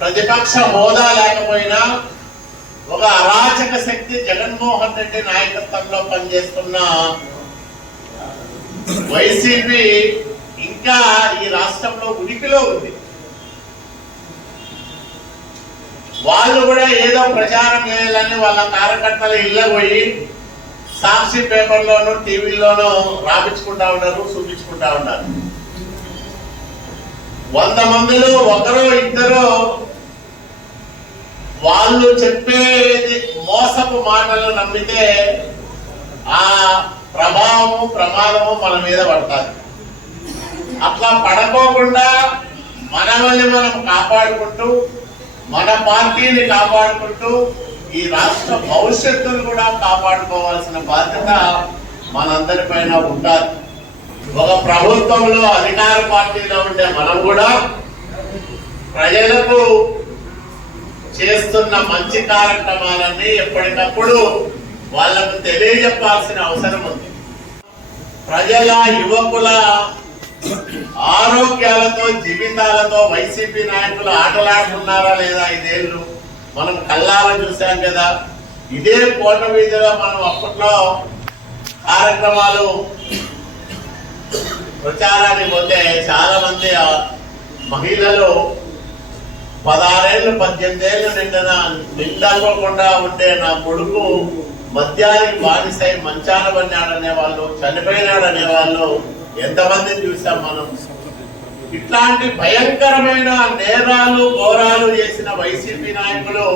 ప్రతిపక్ష హోదా లేకపోయినా ఒక అరాచక శక్తి జగన్మోహన్ రెడ్డి నాయకత్వంలో పనిచేస్తున్న వైసీపీ ఇంకా ఈ రాష్ట్రంలో ఉనికిలో ఉంది. వాళ్ళు కూడా ఏదో ప్రచారం చేయాలని వాళ్ళ కార్యకర్తల ఇళ్ళ పోయి సాక్షి పేపర్లోను టీవీలోనూ రాపించుకుంటా ఉన్నారు చూపించుకుంటా ఉన్నారు. వంద మందిలో ఒకరో ఇద్దరు వాళ్ళు చెప్పేది మోసపు మాటలను నమ్మితే ఆ ప్రభావము ప్రమాదము మన మీద పడతారు అట్లా పడకోకుండా మనల్ని మనం కాపాడుకుంటూ మన పార్టీని కాపాడుకుంటూ ఈ రాష్ట్ర భవిష్యత్తును కూడా కాపాడుకోవాల్సిన బాధ్యత మనందరిపైన ఉండాలి. ఒక ప్రభుత్వంలో అధికార పార్టీలో ఉండే మనం కూడా ప్రజలకు చేస్తున్న మంచి కార్యక్రమాలన్నీ ఎప్పటికప్పుడు వాళ్ళకు తెలియజెప్పాల్సిన అవసరం ఉంది. ప్రజల యువకుల ఆరోగ్యాలతో జీవితాలతో వైసీపీ నాయకులు ఆటలాడుతున్నారా లేదా ఐదేళ్ళు మనం కల్లారా చూసాం కదా. ఇదే కోట వీధిలో మనం అప్పట్లో కార్యక్రమాలు ప్రచారానికి పోతే చాలా మంది మహిళలు పదహారేళ్ళు పద్దెనిమిది ఏళ్ళు నిండిన నిండకుండా ఉండే నా కొడుకు మద్యానికి బానిసై మంచాన పడినాడనే వాళ్ళు చనిపోయినాడనే వాళ్ళు ఎంతమందిని చూసాం మనం. ఇట్లాంటి భయంకరమైన నేరాలు ఘోరాలు చేసిన వైసీపీ నాయకులు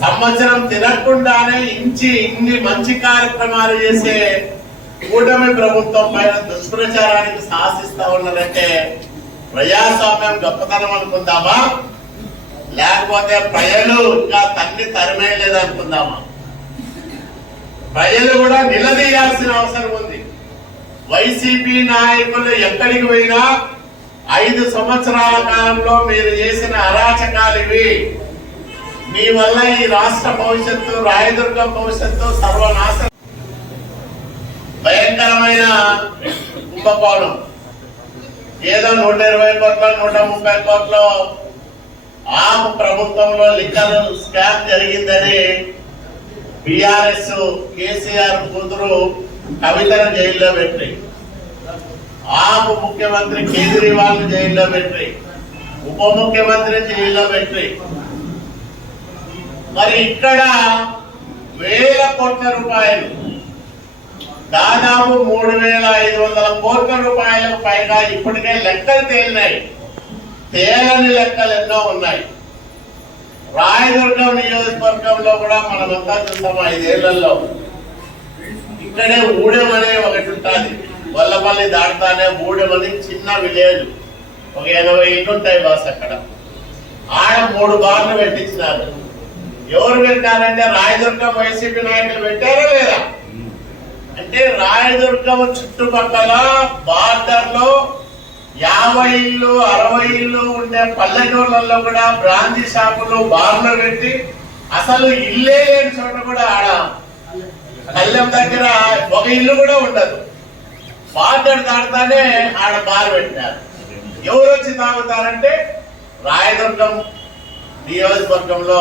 సంవత్సరం తినకుండానే ఇంచి ఇన్ని మంచి కార్యక్రమాలు చేసే కూటమి ప్రభుత్వం పైన దుష్ప్రచారానికి సాహసిస్తా ఉన్నదంటే ప్రజాస్వామ్యం గొప్పతనం అనుకుందామా? లేకపోతే ప్రజలు ఇంకా తన్ని తరిమేయలేదు అనుకుందామా ప్రజలు కూడా నిలదీయాల్సిన అవసరం ఉంది. వైసీపీ నాయకులు ఎక్కడికి పోయినా ఐదు సంవత్సరాల కాలంలో మీరు చేసిన అరాచకాలు ఇవి మీ వల్ల ఈ రాష్ట్ర భవిష్యత్తు రాయదుర్గం భవిష్యత్తు సర్వనాశనం. భయంకరమైన కుంభకోణం. ఏదో నూట ఇరవై కోట్ల నూట ముప్పై కోట్ల ఆపు ప్రభుత్వంలో లిక్కర్ స్కామ్ జరిగిందని బిఆర్ఎస్ కేసీఆర్ కూతురు కవితను జైల్లో పెట్టి ఆపు ముఖ్యమంత్రి కేజ్రీవాల్ జైల్లో పెట్టి ఉప ముఖ్యమంత్రి జైల్లో పెట్టి. మరి ఇక్కడ వేల కోట్ల రూపాయలు దాదాపు మూడు వేల ఐదు వందల కోట్ల రూపాయలకు పైగా ఇప్పటికే లెక్కలు తేలినాయి. తేలని లెక్కలు ఎన్నో ఉన్నాయి. రాయదుర్గం నియోజకవర్గంలో కూడా మనమంతా చూస్తాం ఐదేళ్ళలో. ఇక్కడే ఊడెమనే ఒకటి ఉంటుంది. వల్లపల్లి దాటుతానే ఊడెమని చిన్న విలేజ్. ఒక ఎనభై ఇల్లు ఉంటాయి బాస్ అక్కడ. ఆడ మూడు బార్లు పెట్టించినారు. ఎవరు పెట్టారంటే రాయదుర్గం వైసీపీ నాయకులు పెట్టారా లేదా? అంటే రాయదుర్గం చుట్టుపక్కల బార్డర్లో యాభై ఇల్లు అరవై ఇల్లు ఉండే పల్లెటూళ్ళల్లో కూడా బ్రాంచి షాపులు బార్లు పెట్టి అసలు ఇల్లే లేని చోట కూడా ఆడ కళ్ళెం దగ్గర ఒక ఇల్లు కూడా ఉండదు. బార్డర్ దాటుతానే ఆడ బార్ పెట్టినారు. ఎవరు వచ్చి తాగుతారంటే రాయదుర్గం నియోజకవర్గంలో